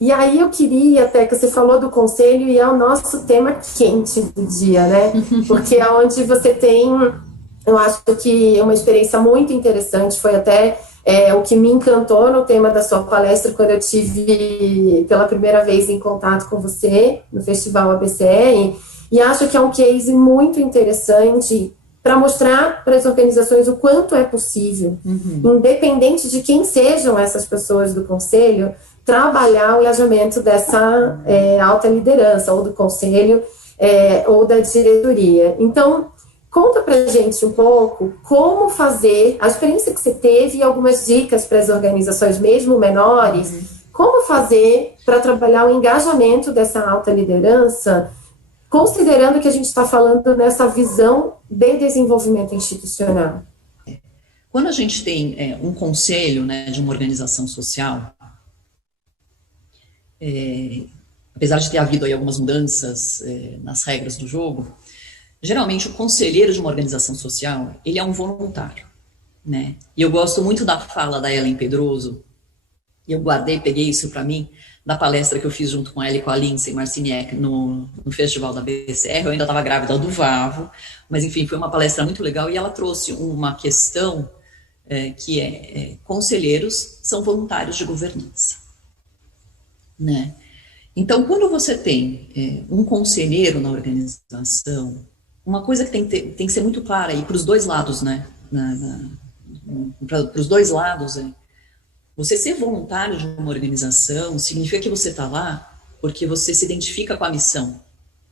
E aí eu queria até que você falou do conselho e é o nosso tema quente do dia, né? Porque é onde você tem, eu acho que uma experiência muito interessante, foi até o que me encantou no tema da sua palestra quando eu tive pela primeira vez em contato com você no Festival ABCR, e acho que é um case muito interessante para mostrar para as organizações o quanto é possível, independente de quem sejam essas pessoas do conselho, trabalhar o engajamento dessa alta liderança, ou do conselho, ou da diretoria. Então, conta pra gente um pouco como fazer, a experiência que você teve e algumas dicas para as organizações, mesmo menores, como fazer para trabalhar o engajamento dessa alta liderança, considerando que a gente está falando nessa visão de desenvolvimento institucional. Quando a gente tem um conselho, né, de uma organização social, apesar de ter havido aí algumas mudanças nas regras do jogo, geralmente o conselheiro de uma organização social, ele é um voluntário, né? E eu gosto muito da fala da Ellen Pedroso, e eu peguei isso para mim, da palestra que eu fiz junto com ela e com a Lindsay Marciniak no Festival da BCR. Eu ainda estava grávida do Vavo, mas enfim, foi uma palestra muito legal, e ela trouxe uma questão que conselheiros são voluntários de governança, né? Então, quando você tem um conselheiro na organização, uma coisa que tem que ser muito clara aí para os dois lados, né? Para os dois lados, você ser voluntário de uma organização significa que você está lá porque você se identifica com a missão,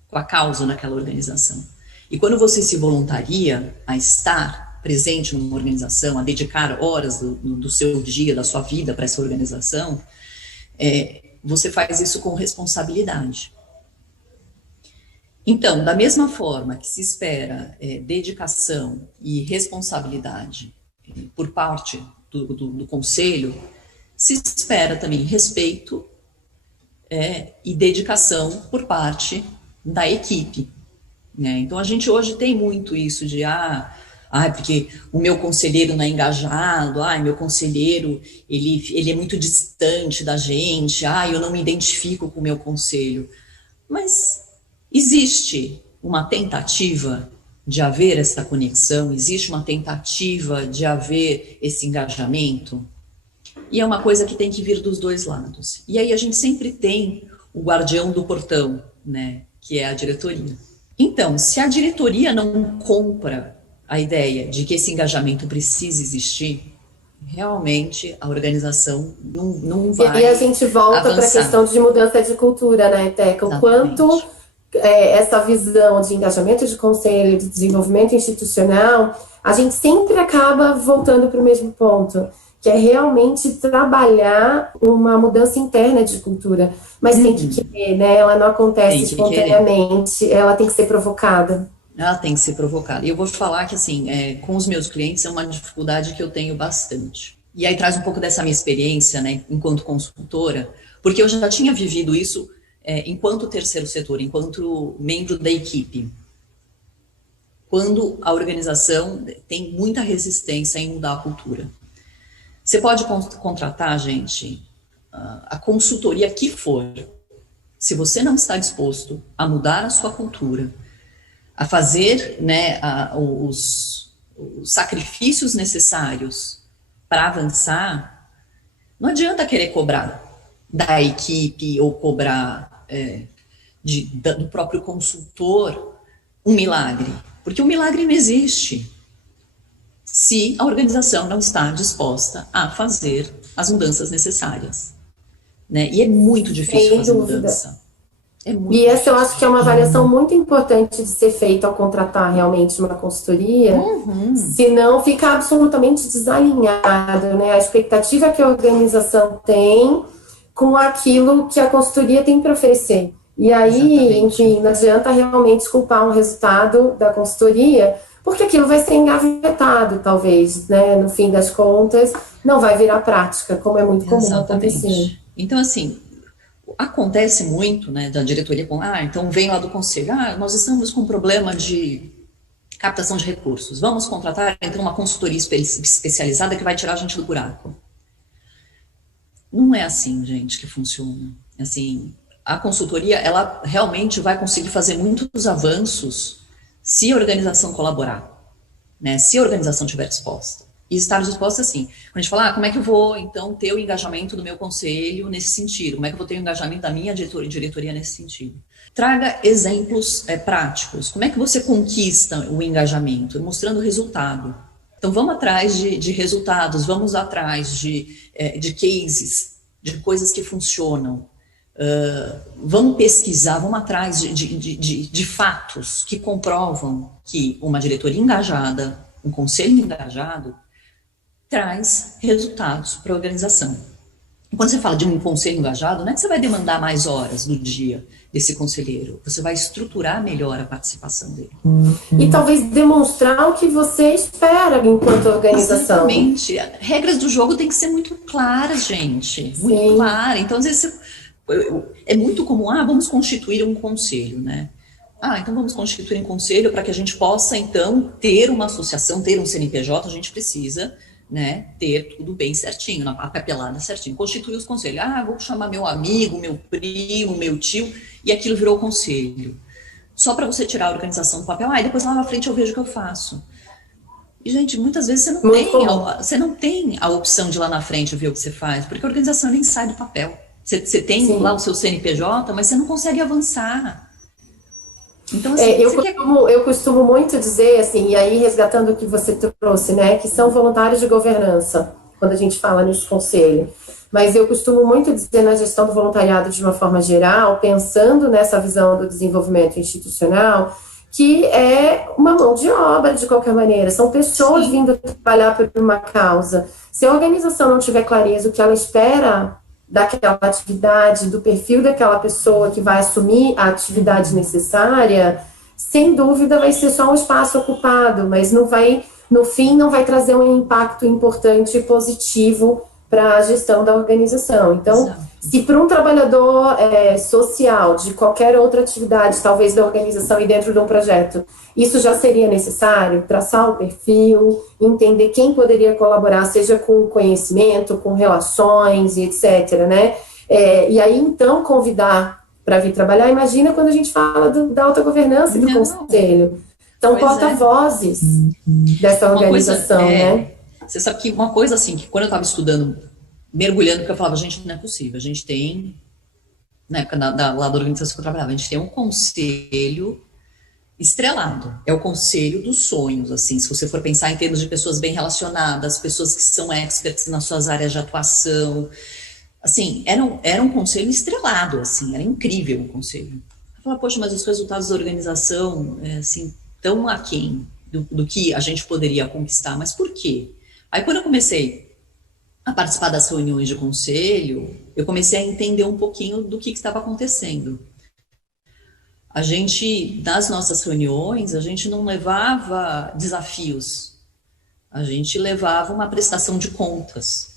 com a causa naquela organização. E quando você se voluntaria a estar presente numa organização, a dedicar horas do seu dia, da sua vida para essa organização, você faz isso com responsabilidade. Então, da mesma forma que se espera dedicação e responsabilidade por parte do conselho, se espera também respeito e dedicação por parte da equipe, né? Então, a gente hoje tem muito isso de, porque o meu conselheiro não é engajado, meu conselheiro, ele é muito distante da gente, eu não me identifico com o meu conselho. Mas existe uma tentativa de haver essa conexão, existe uma tentativa de haver esse engajamento, e é uma coisa que tem que vir dos dois lados. E aí a gente sempre tem o guardião do portão, né, que é a diretoria. Então, se a diretoria não compra a ideia de que esse engajamento precisa existir, realmente a organização não vai. E a gente volta para a questão de mudança de cultura, né, Teca? O quanto essa visão de engajamento de conselho, de desenvolvimento institucional, a gente sempre acaba voltando para o mesmo ponto, que é realmente trabalhar uma mudança interna de cultura. Mas tem que querer, né? Ela não acontece espontaneamente, ela tem que ser provocada. Ela tem que ser provocada. E eu vou falar que, assim, com os meus clientes é uma dificuldade que eu tenho bastante. E aí traz um pouco dessa minha experiência, né, enquanto consultora, porque eu já tinha vivido isso enquanto terceiro setor, enquanto membro da equipe. Quando a organização tem muita resistência em mudar a cultura. Você pode contratar, gente, a consultoria que for. Se você não está disposto a mudar a sua cultura, a fazer, né, os sacrifícios necessários para avançar, não adianta querer cobrar da equipe ou cobrar do próprio consultor um milagre, porque o milagre não existe se a organização não está disposta a fazer as mudanças necessárias, né? E é muito difícil fazer mudança. E essa eu acho que é uma avaliação muito importante de ser feita ao contratar realmente uma consultoria, senão fica absolutamente desalinhado, né? A expectativa que a organização tem com aquilo que a consultoria tem para oferecer. E aí, enfim, não adianta realmente culpar um resultado da consultoria, porque aquilo vai ser engavetado, talvez, né? No fim das contas, não vai virar prática, como é muito comum acontecer. Então, assim, acontece muito, né, da diretoria com, então vem lá do conselho, nós estamos com um problema de captação de recursos, vamos contratar então uma consultoria especializada que vai tirar a gente do buraco. Não é assim, gente, que funciona. Assim, a consultoria, ela realmente vai conseguir fazer muitos avanços se a organização colaborar, né? Se a organização estiver disposta. E estar disposta, assim, quando a gente fala, como é que eu vou, então, ter o engajamento do meu conselho nesse sentido? Como é que eu vou ter o engajamento da minha diretoria nesse sentido? Traga exemplos práticos. Como é que você conquista o engajamento? Mostrando o resultado. Então, vamos atrás de resultados, vamos atrás de cases, de coisas que funcionam. Vamos pesquisar, vamos atrás de fatos que comprovam que uma diretoria engajada, um conselho engajado, traz resultados para a organização. E quando você fala de um conselho engajado, não é que você vai demandar mais horas do dia desse conselheiro, você vai estruturar melhor a participação dele. E talvez demonstrar o que você espera enquanto organização. Exatamente. Regras do jogo têm que ser muito claras, gente. Muito claras. Então, às vezes, é muito comum, vamos constituir um conselho, né? Então vamos constituir um conselho para que a gente possa, então, ter uma associação, ter um CNPJ, a gente precisa, né, ter tudo bem certinho, a papelada certinho, constituir os conselhos. Vou chamar meu amigo, meu primo, meu tio, e aquilo virou conselho. Só para você tirar a organização do papel, e depois lá na frente eu vejo o que eu faço. E, gente, muitas vezes você não tem a opção de lá na frente ver o que você faz, porque a organização nem sai do papel. Você tem lá o seu CNPJ, mas você não consegue avançar. Então, assim, eu costumo muito dizer, assim, e aí resgatando o que você trouxe, né, que são voluntários de governança, quando a gente fala nesse conselho. Mas eu costumo muito dizer na gestão do voluntariado de uma forma geral, pensando nessa visão do desenvolvimento institucional, que é uma mão de obra de qualquer maneira, são pessoas vindo trabalhar por uma causa. Se a organização não tiver clareza o que ela espera daquela atividade, do perfil daquela pessoa que vai assumir a atividade necessária, sem dúvida vai ser só um espaço ocupado, mas não vai, no fim, não vai trazer um impacto importante e positivo para a gestão da organização. Então, se para um trabalhador social, de qualquer outra atividade, talvez da organização e dentro de um projeto, isso já seria necessário, traçar o perfil, entender quem poderia colaborar, seja com conhecimento, com relações e etc., né? E aí, então, convidar para vir trabalhar. Imagina quando a gente fala da alta governança e do conselho. Então, porta-vozes dessa organização, né? Você sabe que uma coisa assim, que quando eu estava estudando, mergulhando, porque eu falava, gente, não é possível, a gente tem, na época lá da organização que eu trabalhava, a gente tem um conselho estrelado, é o conselho dos sonhos, assim, se você for pensar em termos de pessoas bem relacionadas, pessoas que são experts nas suas áreas de atuação, assim, era um conselho estrelado, assim, era incrível o conselho. Eu falava, poxa, mas os resultados da organização, assim, tão aquém do que a gente poderia conquistar, mas por quê? Aí quando eu comecei a participar das reuniões de conselho, eu comecei a entender um pouquinho do que estava acontecendo. A gente, nas nossas reuniões, a gente não levava desafios, a gente levava uma prestação de contas.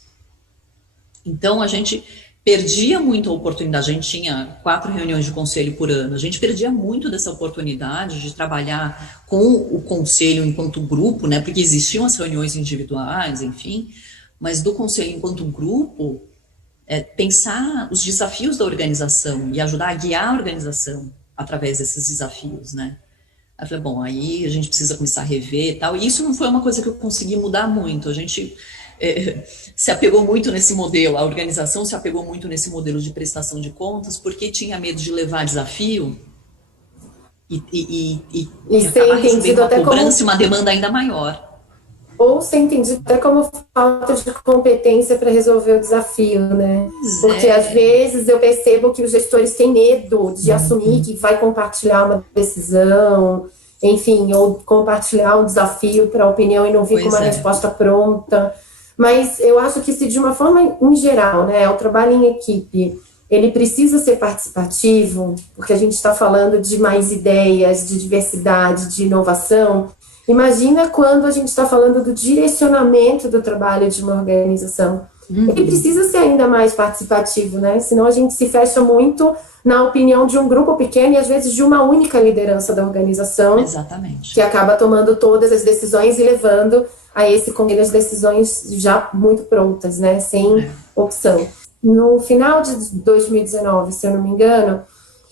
Então, a gente perdia muito a oportunidade, a gente tinha 4 reuniões de conselho por ano, a gente perdia muito dessa oportunidade de trabalhar com o conselho enquanto grupo, né, porque existiam as reuniões individuais, enfim, mas do conselho enquanto grupo, pensar os desafios da organização e ajudar a guiar a organização através desses desafios, né. Aí eu falei, bom, aí a gente precisa começar a rever e tal, e isso não foi uma coisa que eu consegui mudar muito, a gente se apegou muito nesse modelo, a organização se apegou muito nesse modelo de prestação de contas, porque tinha medo de levar desafio e acabar recebendo uma cobrança e uma demanda ainda maior. Ou ser entendido até como falta de competência para resolver o desafio, né? Porque às vezes eu percebo que os gestores têm medo de assumir que vai compartilhar uma decisão, enfim, ou compartilhar um desafio para a opinião e não vir com uma resposta pronta. Mas eu acho que se de uma forma em geral, né, o trabalho em equipe, ele precisa ser participativo, porque a gente está falando de mais ideias, de diversidade, de inovação. Imagina quando a gente está falando do direcionamento do trabalho de uma organização. Ele precisa ser ainda mais participativo, né? Senão a gente se fecha muito na opinião de um grupo pequeno e às vezes de uma única liderança da organização. Exatamente. Que acaba tomando todas as decisões e levando a esse conselho as decisões já muito prontas, né? Sem opção. no final de 2019, se eu não me engano,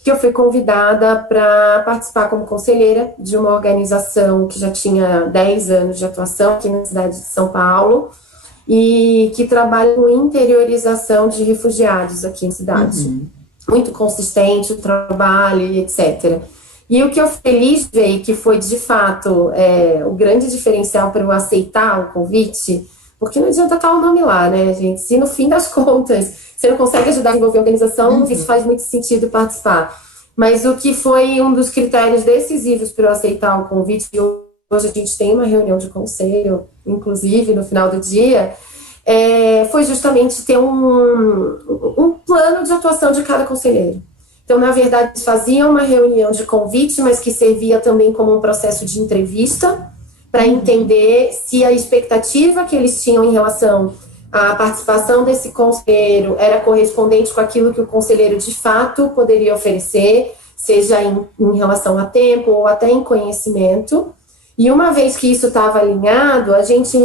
que eu fui convidada para participar como conselheira de uma organização que já tinha 10 anos de atuação aqui na cidade de São Paulo e que trabalha com interiorização de refugiados aqui na cidade. Muito consistente o trabalho e etc. E o que eu fiquei feliz de ver, que foi de fato o grande diferencial para eu aceitar o convite, porque não adianta estar o nome lá, né, gente? Se no fim das contas você não consegue ajudar a desenvolver a organização, isso faz muito sentido participar. Mas o que foi um dos critérios decisivos para eu aceitar o convite, e hoje a gente tem uma reunião de conselho, inclusive no final do dia, foi justamente ter um plano de atuação de cada conselheiro. Então, na verdade, eles faziam uma reunião de convite, mas que servia também como um processo de entrevista, para entender se a expectativa que eles tinham em relação à participação desse conselheiro era correspondente com aquilo que o conselheiro de fato poderia oferecer, seja em relação a tempo ou até em conhecimento. E uma vez que isso estava alinhado, a gente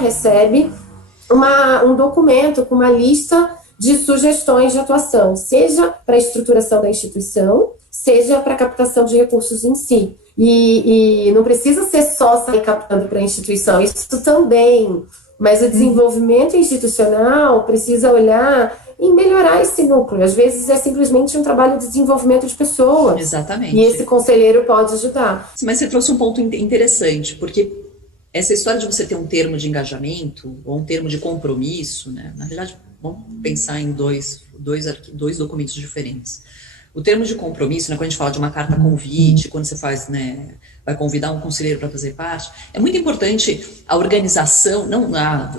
recebe um documento com uma lista de sugestões de atuação, seja para a estruturação da instituição, seja para a captação de recursos em si. E não precisa ser só sair captando para a instituição, isso também, mas o desenvolvimento institucional precisa olhar em melhorar esse núcleo. Às vezes é simplesmente um trabalho de desenvolvimento de pessoas. Exatamente. E esse conselheiro pode ajudar. Mas você trouxe um ponto interessante, porque essa história de você ter um termo de engajamento ou um termo de compromisso, né? Na realidade, vamos pensar em dois documentos diferentes. O termo de compromisso, né, quando a gente fala de uma carta convite, quando você faz, né, vai convidar um conselheiro para fazer parte, é muito importante a organização,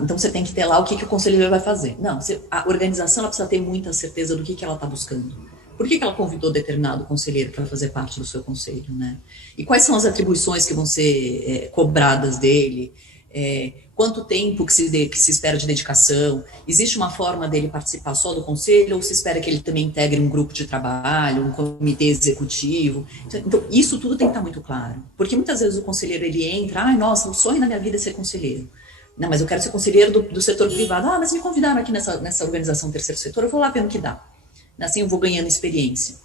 então você tem que ter lá o que o conselheiro vai fazer. Não, a organização ela precisa ter muita certeza do que ela está buscando. Por que ela convidou determinado conselheiro para fazer parte do seu conselho, né? E quais são as atribuições que vão ser cobradas dele? Quanto tempo que se espera de dedicação? Existe uma forma dele participar só do conselho ou se espera que ele também integre um grupo de trabalho, um comitê executivo? Então, isso tudo tem que estar muito claro. Porque muitas vezes o conselheiro, ele entra, nossa, o sonho da minha vida é ser conselheiro. Não, mas eu quero ser conselheiro do setor privado. Mas me convidaram aqui nessa organização terceiro setor, eu vou lá ver no que dá. Assim eu vou ganhando experiência.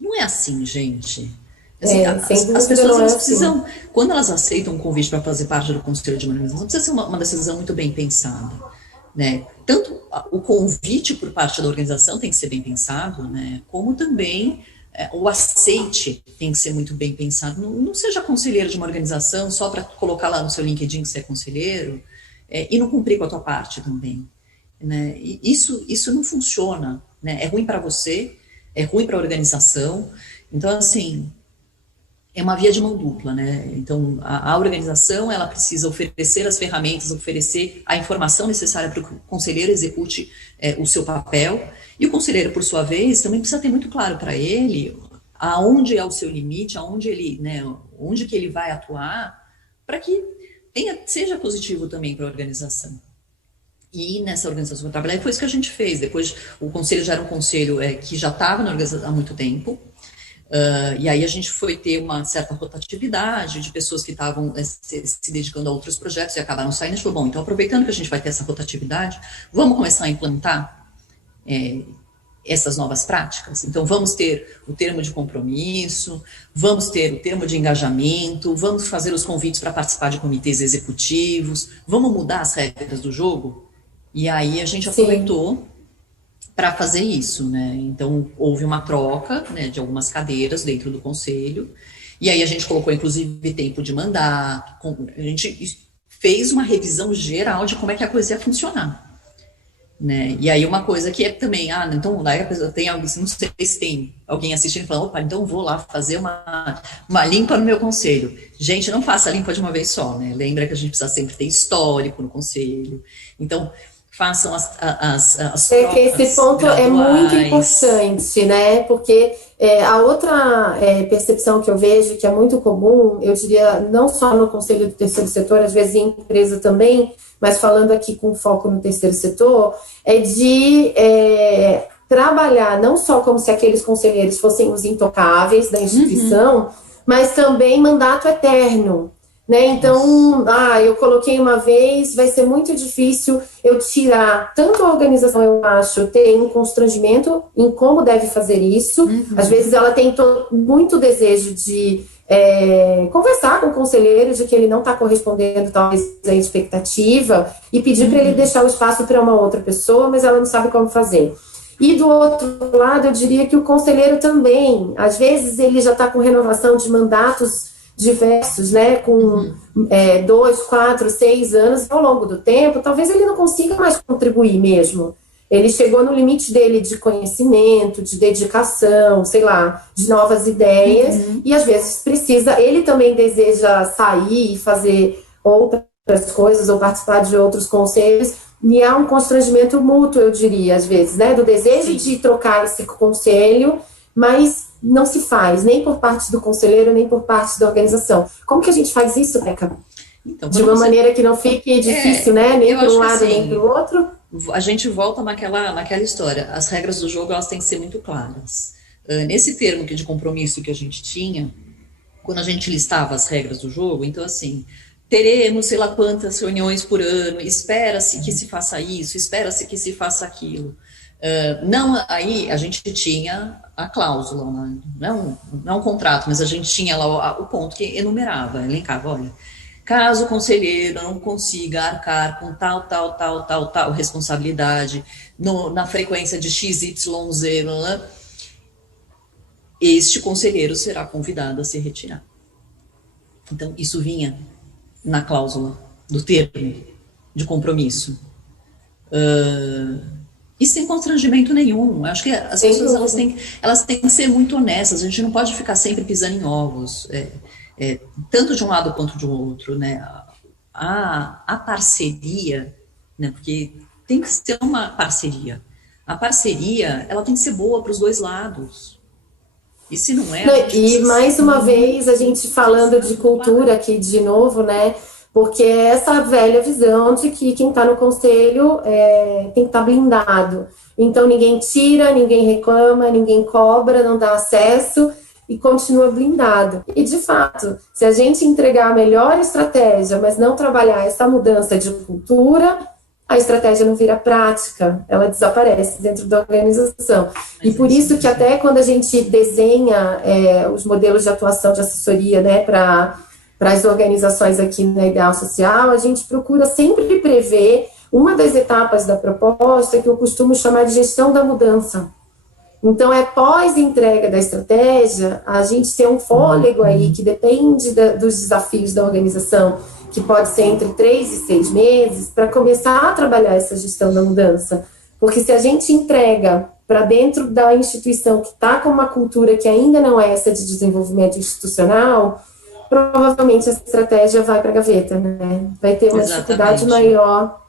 Não é assim, gente. Assim, as pessoas elas precisam, assim. Quando elas aceitam um convite para fazer parte do conselho de uma organização, precisa ser uma decisão muito bem pensada, né? Tanto o convite por parte da organização tem que ser bem pensado, né? Como também o aceite tem que ser muito bem pensado. Não seja conselheiro de uma organização só para colocar lá no seu LinkedIn que você é conselheiro e não cumprir com a tua parte também, né? E isso não funciona, né? É ruim para você, é ruim para a organização. Então, assim, é uma via de mão dupla, né? Então, a organização, ela precisa oferecer as ferramentas, oferecer a informação necessária para que o conselheiro execute o seu papel, e o conselheiro, por sua vez, também precisa ter muito claro para ele aonde é o seu limite, aonde ele, né, onde que ele vai atuar, para que seja positivo também para a organização. E nessa organização que eu trabalhei, foi isso que a gente fez. Depois, o conselho já era um conselho que já estava na organização há muito tempo, e aí a gente foi ter uma certa rotatividade de pessoas que estavam se dedicando a outros projetos e acabaram saindo. A gente falou, bom, então aproveitando que a gente vai ter essa rotatividade, vamos começar a implantar essas novas práticas. Então vamos ter o termo de compromisso, vamos ter o termo de engajamento, vamos fazer os convites para participar de comitês executivos, vamos mudar as regras do jogo. E aí a gente aproveitou para fazer isso, né? Então, houve uma troca, né, de algumas cadeiras dentro do conselho, e aí a gente colocou, inclusive, tempo de mandato, a gente fez uma revisão geral de como é que a coisa ia funcionar, né? E aí uma coisa que é também, então, daí a pessoa tem alguém, não sei se tem alguém assistindo e falando, opa, então vou lá fazer uma limpa no meu conselho. Gente, não faça a limpa de uma vez só, né? Lembra que a gente precisa sempre ter histórico no conselho. Então, façam as trocas esse ponto graduais. É muito importante, né? Porque a outra percepção que eu vejo, que é muito comum, eu diria, não só no conselho do terceiro setor, às vezes em empresa também, mas falando aqui com foco no terceiro setor, é de trabalhar não só como se aqueles conselheiros fossem os intocáveis da instituição, mas também mandato eterno. né? Então, eu coloquei uma vez, vai ser muito difícil eu tirar. Tanto a organização, eu acho, tem um constrangimento em como deve fazer isso. Às vezes ela tem muito desejo de conversar com o conselheiro de que ele não está correspondendo talvez à expectativa e pedir para ele deixar o espaço para uma outra pessoa, mas ela não sabe como fazer. E do outro lado, eu diria que o conselheiro também, às vezes ele já está com renovação de mandatos diversos, né, com 2, 4, 6 anos, ao longo do tempo, talvez ele não consiga mais contribuir mesmo. Ele chegou no limite dele de conhecimento, de dedicação, sei lá, de novas ideias, e às vezes precisa, ele também deseja sair e fazer outras coisas, ou participar de outros conselhos, e há um constrangimento mútuo, eu diria, às vezes, né, do desejo de trocar esse conselho, mas não se faz, nem por parte do conselheiro, nem por parte da organização. Como que a gente faz isso, Beca? Então, de uma maneira que não fique difícil, né? Nem para um lado, nem para o outro. A gente volta naquela história. As regras do jogo, elas têm que ser muito claras. Nesse termo de compromisso que a gente tinha, quando a gente listava as regras do jogo, então assim, teremos sei lá quantas reuniões por ano, espera-se que se faça isso, espera-se que se faça aquilo. Não, aí a gente tinha a cláusula, né? Não é um contrato, mas a gente tinha lá o ponto que enumerava, elencava, olha, caso o conselheiro não consiga arcar com tal responsabilidade na frequência de XYZ, né, este conselheiro será convidado a se retirar. Então, isso vinha na cláusula do termo de compromisso. E sem constrangimento nenhum. Acho que as pessoas elas têm que ser muito honestas. A gente não pode ficar sempre pisando em ovos, tanto de um lado quanto de outro, né? A parceria, né? Porque tem que ser uma parceria. A parceria, ela tem que ser boa para os dois lados. E se não é... E mais uma vez, a gente falando de cultura aqui de novo, né? Porque é essa velha visão de que quem está no conselho tem que estar blindado. Então, ninguém tira, ninguém reclama, ninguém cobra, não dá acesso e continua blindado. E, de fato, se a gente entregar a melhor estratégia, mas não trabalhar essa mudança de cultura, a estratégia não vira prática, ela desaparece dentro da organização. E por isso que até quando a gente desenha os modelos de atuação de assessoria, né, para as organizações aqui na Ideal Social, a gente procura sempre prever uma das etapas da proposta que eu costumo chamar de gestão da mudança. Então, pós-entrega da estratégia, a gente tem um fôlego aí que depende dos desafios da organização, que pode ser entre 3 e 6 meses, para começar a trabalhar essa gestão da mudança. Porque se a gente entrega para dentro da instituição que está com uma cultura que ainda não é essa de desenvolvimento institucional, provavelmente a estratégia vai para a gaveta, né? Vai ter uma dificuldade maior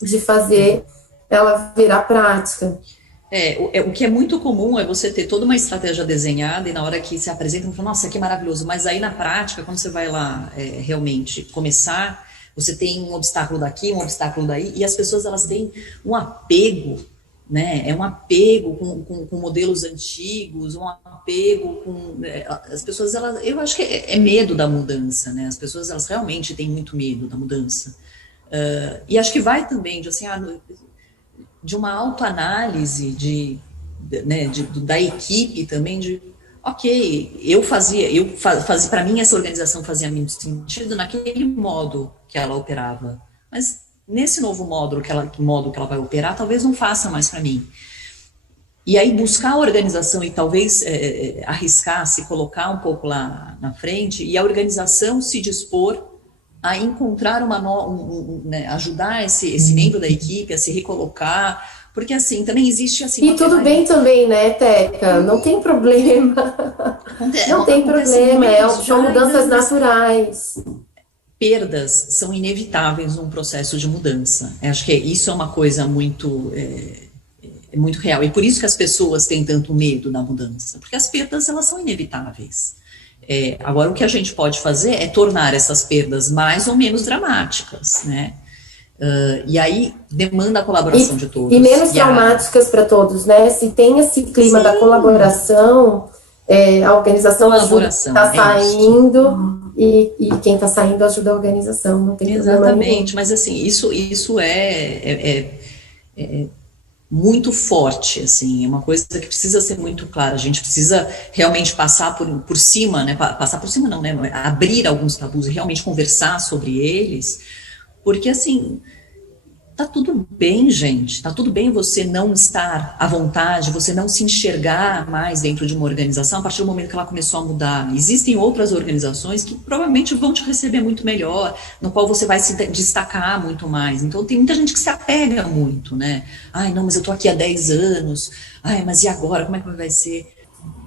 de fazer ela virar prática. O que é muito comum é você ter toda uma estratégia desenhada e na hora que se apresenta, você fala, nossa, que maravilhoso, mas aí na prática, quando você vai lá realmente começar, você tem um obstáculo daqui, um obstáculo daí, e as pessoas elas têm um apego, né? Um apego com modelos antigos, um apego com... as pessoas, eu acho que é medo da mudança, né? As pessoas, elas realmente têm muito medo da mudança. E acho que vai também de uma autoanálise da equipe também, ok, para mim essa organização fazia muito sentido naquele modo que ela operava, mas nesse novo modo que ela vai operar, talvez não faça mais para mim. E aí buscar a organização e talvez arriscar, se colocar um pouco lá na frente, e a organização se dispor a encontrar ajudar esse membro da equipe a se recolocar, porque assim, também existe assim... E tudo bem também, né, Teca? Não tem problema. Não tem problema, são mudanças naturais. Perdas são inevitáveis num processo de mudança. Acho que isso é uma coisa muito real. E por isso que as pessoas têm tanto medo da mudança, porque as perdas, elas são inevitáveis. Agora, o que a gente pode fazer é tornar essas perdas mais ou menos dramáticas, né? E aí, demanda a colaboração de todos. E menos traumáticas para todos, né? Se tem esse clima da colaboração, a organização está saindo e quem está saindo ajuda a organização, não tem problema nenhum. Exatamente, mas assim, isso é muito forte, assim, é uma coisa que precisa ser muito clara, a gente precisa realmente passar por cima, né, passar por cima não, né, abrir alguns tabus e realmente conversar sobre eles, porque assim, tá tudo bem, gente, tá tudo bem você não estar à vontade, você não se enxergar mais dentro de uma organização a partir do momento que ela começou a mudar. Existem outras organizações que provavelmente vão te receber muito melhor, no qual você vai se destacar muito mais. Então tem muita gente que se apega muito, né? Ai, não, mas eu tô aqui há 10 anos, ai, mas e agora, como é que vai ser?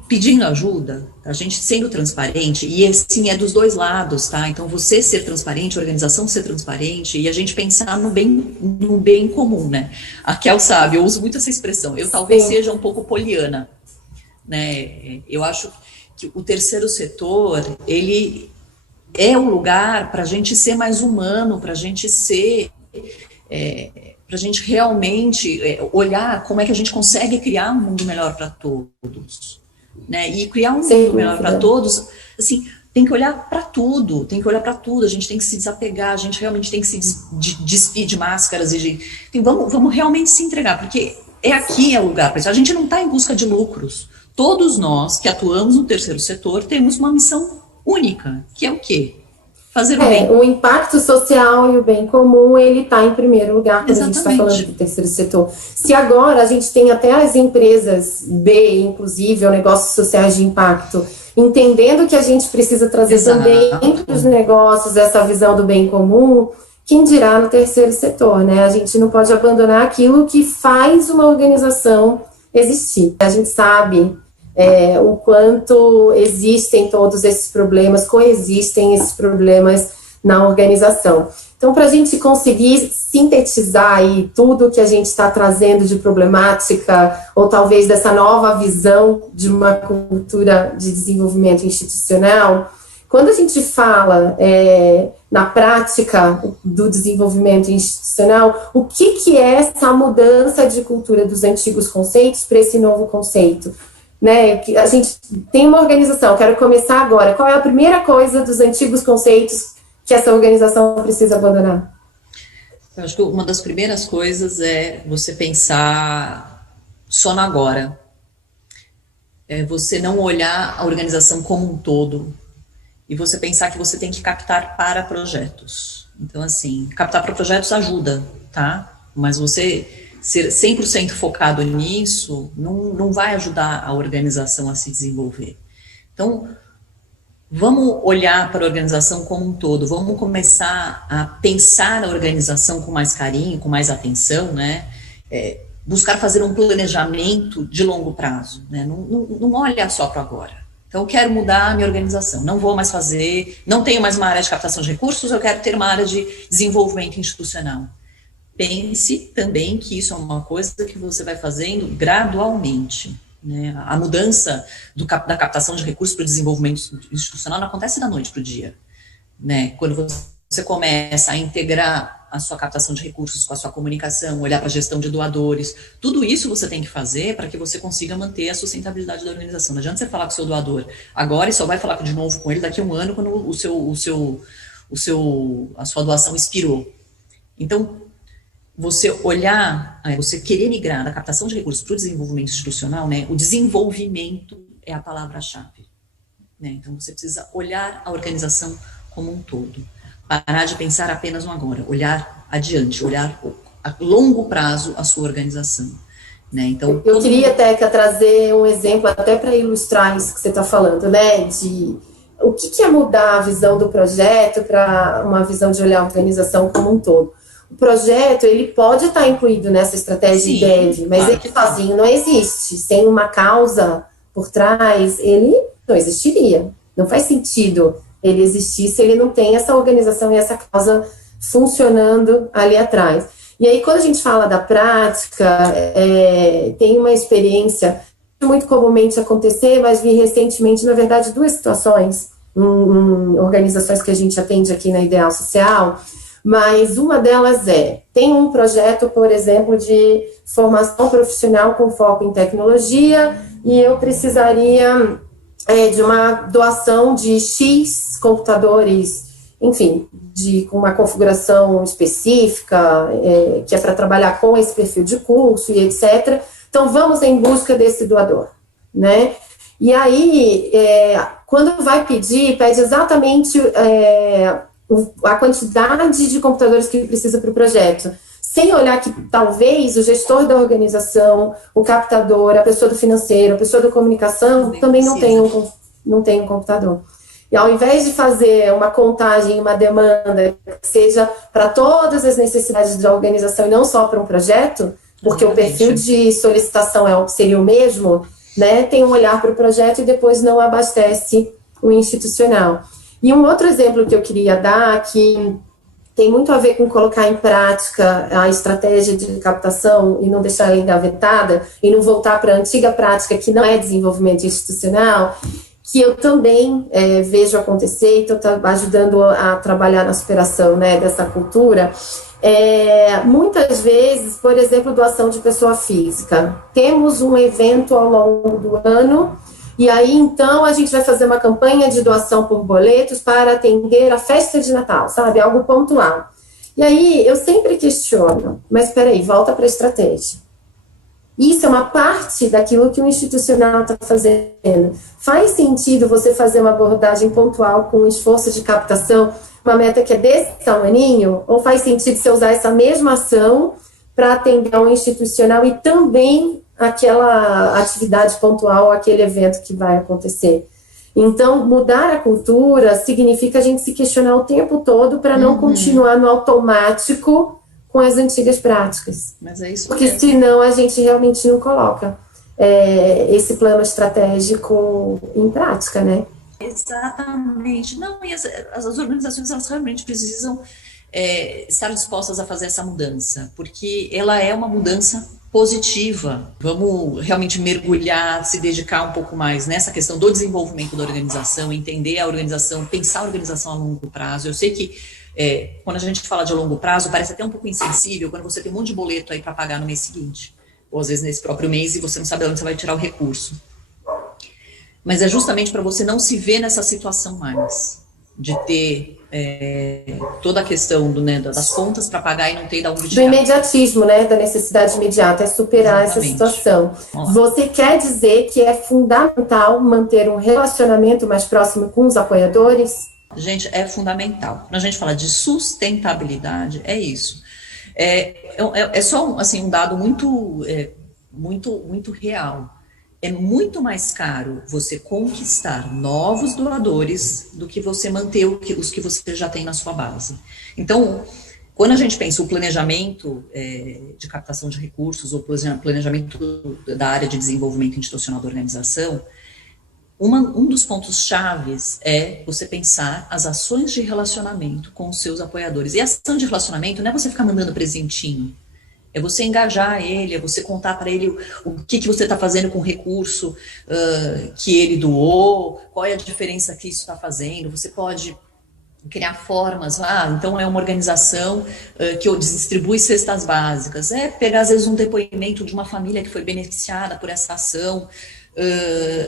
Pedindo ajuda, a gente sendo transparente, e assim é dos dois lados, tá? Então você ser transparente, a organização ser transparente, e a gente pensar no bem comum, né? A Kel sabe, eu uso muito essa expressão, eu talvez seja um pouco poliana, né? Eu acho que o terceiro setor, ele é um lugar para a gente ser mais humano, para a gente ser... para a gente realmente olhar como é que a gente consegue criar um mundo melhor para todos. Né, e criar um mundo melhor para todos, assim, tem que olhar para tudo, a gente tem que se desapegar, a gente realmente tem que se despir de máscaras vamos realmente se entregar, porque aqui é o lugar para isso. A gente não está em busca de lucros. Todos nós que atuamos no terceiro setor temos uma missão única, que é o quê? Fazer o bem. O impacto social e o bem comum, ele está em primeiro lugar quando a gente está falando do terceiro setor. Se agora a gente tem até as empresas B, inclusive, ou negócios sociais de impacto, entendendo que a gente precisa trazer também para os negócios essa visão do bem comum, quem dirá no terceiro setor, né? A gente não pode abandonar aquilo que faz uma organização existir. A gente sabe... o quanto existem todos esses problemas, coexistem esses problemas na organização. Então, para a gente conseguir sintetizar aí tudo que a gente está trazendo de problemática, ou talvez dessa nova visão de uma cultura de desenvolvimento institucional, quando a gente fala na prática do desenvolvimento institucional, o que é essa mudança de cultura dos antigos conceitos para esse novo conceito? Né, que a gente tem uma organização, quero começar agora. Qual é a primeira coisa dos antigos conceitos que essa organização precisa abandonar? Eu acho que uma das primeiras coisas é você pensar só no agora. Você não olhar a organização como um todo e você pensar que você tem que captar para projetos. Então, assim, captar para projetos ajuda, tá? Mas você... ser 100% focado nisso não vai ajudar a organização a se desenvolver. Então, vamos olhar para a organização como um todo, vamos começar a pensar a organização com mais carinho, com mais atenção, né? Buscar fazer um planejamento de longo prazo, né? Não olha só para agora. Então, eu quero mudar a minha organização, não vou mais fazer, não tenho mais uma área de captação de recursos, eu quero ter uma área de desenvolvimento institucional. Pense também que isso é uma coisa que você vai fazendo gradualmente, né? A mudança da captação de recursos para o desenvolvimento institucional não acontece da noite para o dia, né? Quando você começa a integrar a sua captação de recursos com a sua comunicação, olhar para a gestão de doadores, tudo isso você tem que fazer para que você consiga manter a sustentabilidade da organização. Não adianta você falar com o seu doador agora e só vai falar de novo com ele daqui a um ano, quando a sua doação expirou. Então, você olhar, você querer migrar da captação de recursos para o desenvolvimento institucional, né? O desenvolvimento é a palavra-chave, né? Então, você precisa olhar a organização como um todo. Parar de pensar apenas no agora, olhar adiante, olhar a longo prazo a sua organização, né? Então, eu queria, Teca, trazer um exemplo até para ilustrar isso que você está falando, né? De o que é mudar a visão do projeto para uma visão de olhar a organização como um todo. O projeto, ele pode estar incluído nessa estratégia DEV, mas ele sozinho não existe. Sem uma causa por trás, ele não existiria. Não faz sentido ele existir se ele não tem essa organização e essa causa funcionando ali atrás. E aí, quando a gente fala da prática, tem uma experiência muito comumente acontecer, mas vi recentemente, na verdade, 2 situações em organizações que a gente atende aqui na Ideal Social. Mas uma delas tem um projeto, por exemplo, de formação profissional com foco em tecnologia, e eu precisaria de uma doação de X computadores, enfim, com uma configuração específica, que é para trabalhar com esse perfil de curso e etc. Então, vamos em busca desse doador, né? E aí, quando vai pedir, pede exatamente a quantidade de computadores que precisa para o projeto, sem olhar que talvez o gestor da organização, o captador, a pessoa do financeiro, a pessoa da comunicação também não tem um computador. E ao invés de fazer uma contagem, uma demanda que seja para todas as necessidades da organização e não só para um projeto, porque o perfil de solicitação seria o mesmo, né, tem um olhar para o projeto e depois não abastece o institucional. E um outro exemplo que eu queria dar, que tem muito a ver com colocar em prática a estratégia de captação e não deixar ela engavetada e não voltar para a antiga prática que não é desenvolvimento institucional, que eu também vejo acontecer e estou ajudando a trabalhar na superação, né, dessa cultura. Muitas vezes, por exemplo, doação de pessoa física. Temos um evento ao longo do ano e aí, então, a gente vai fazer uma campanha de doação por boletos para atender a festa de Natal, sabe? Algo pontual. E aí, eu sempre questiono, mas espera aí, volta para a estratégia. Isso é uma parte daquilo que o institucional está fazendo. Faz sentido você fazer uma abordagem pontual com um esforço de captação, uma meta que é desse tamaninho? Ou faz sentido você usar essa mesma ação para atender ao institucional e também aquela atividade pontual, aquele evento que vai acontecer? Então, mudar a cultura significa a gente se questionar o tempo todo para não continuar no automático com as antigas práticas. Mas é isso porque mesmo. Senão a gente realmente não coloca esse plano estratégico em prática, né? Exatamente. Não, e as organizações, elas realmente precisam estar dispostas a fazer essa mudança, porque ela é uma mudança positiva. Vamos realmente mergulhar, se dedicar um pouco mais nessa questão do desenvolvimento da organização, entender a organização, pensar a organização a longo prazo. Eu sei que quando a gente fala de longo prazo, parece até um pouco insensível quando você tem um monte de boleto aí para pagar no mês seguinte, ou às vezes nesse próprio mês, e você não sabe de onde você vai tirar o recurso. Mas é justamente para você não se ver nessa situação mais, de ter toda a questão das contas para pagar e não ter de onde tirar. Do imediatismo, né, da necessidade imediata, é superar essa situação. Você quer dizer que é fundamental manter um relacionamento mais próximo com os apoiadores? Gente, é fundamental. Quando a gente fala de sustentabilidade, é isso. É só assim, um dado muito real. É muito mais caro você conquistar novos doadores do que você manter os que você já tem na sua base. Então, quando a gente pensa o planejamento de captação de recursos, ou planejamento da área de desenvolvimento institucional da organização, um dos pontos chaves é você pensar as ações de relacionamento com os seus apoiadores. E a ação de relacionamento não é você ficar mandando presentinho. É você engajar ele, é você contar para ele o que você está fazendo com o recurso que ele doou, qual é a diferença que isso está fazendo. Você pode criar formas, então é uma organização que distribui cestas básicas. Pegar, às vezes, um depoimento de uma família que foi beneficiada por essa ação,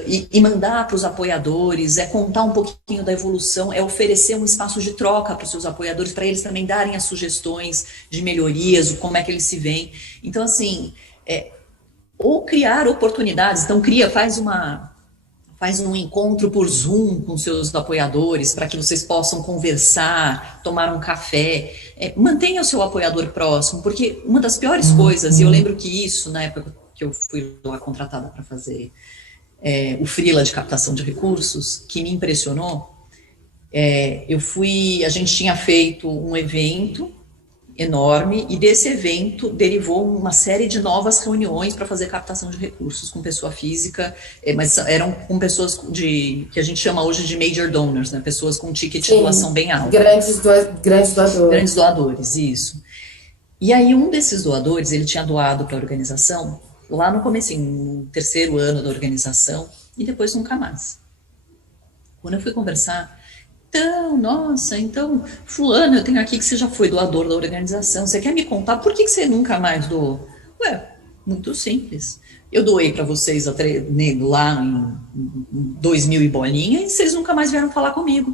e mandar para os apoiadores, contar um pouquinho da evolução, oferecer um espaço de troca para os seus apoiadores, para eles também darem as sugestões de melhorias, como é que eles se veem. Então, assim, ou criar oportunidades, então faz um encontro por Zoom com seus apoiadores, para que vocês possam conversar, tomar um café, mantenha o seu apoiador próximo, porque uma das piores coisas, e eu lembro que isso, na época que eu fui lá contratada para fazer o freela de captação de recursos, que me impressionou, a gente tinha feito um evento enorme, e desse evento derivou uma série de novas reuniões para fazer captação de recursos com pessoa física, mas eram com pessoas que a gente chama hoje de major donors, né, pessoas com ticket de doação bem alto. Grandes doadores. Grandes doadores, isso. E aí um desses doadores, ele tinha doado para a organização lá no comecinho, no terceiro ano da organização, e depois nunca mais. Quando eu fui conversar, então, fulano, eu tenho aqui que você já foi doador da organização, você quer me contar por que você nunca mais doou? Muito simples. Eu doei para vocês lá em 2000 e bolinha, e vocês nunca mais vieram falar comigo.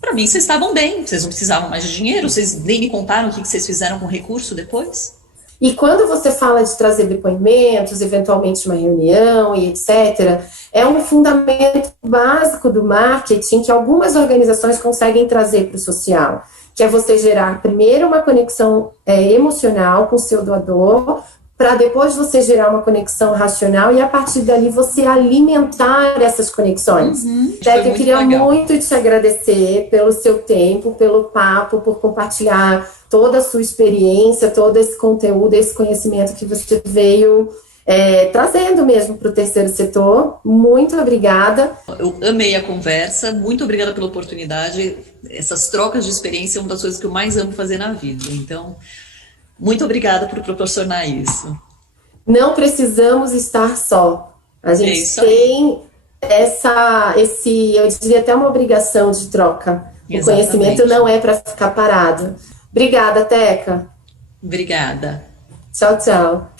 Para mim, vocês estavam bem, vocês não precisavam mais de dinheiro, vocês nem me contaram o que vocês fizeram com o recurso depois. E quando você fala de trazer depoimentos, eventualmente uma reunião e etc., é um fundamento básico do marketing que algumas organizações conseguem trazer para o social, que é você gerar primeiro uma conexão emocional com o seu doador, para depois você gerar uma conexão racional e a partir dali você alimentar essas conexões. Teca, eu queria muito te agradecer pelo seu tempo, pelo papo, por compartilhar toda a sua experiência, todo esse conteúdo, esse conhecimento que você veio trazendo mesmo para o terceiro setor. Muito obrigada. Eu amei a conversa, muito obrigada pela oportunidade. Essas trocas de experiência é uma das coisas que eu mais amo fazer na vida. Então, muito obrigada por proporcionar isso. Não precisamos estar só. A gente tem eu diria até uma obrigação de troca. Exatamente. O conhecimento não é para ficar parado. Obrigada, Teca. Obrigada. Tchau, tchau.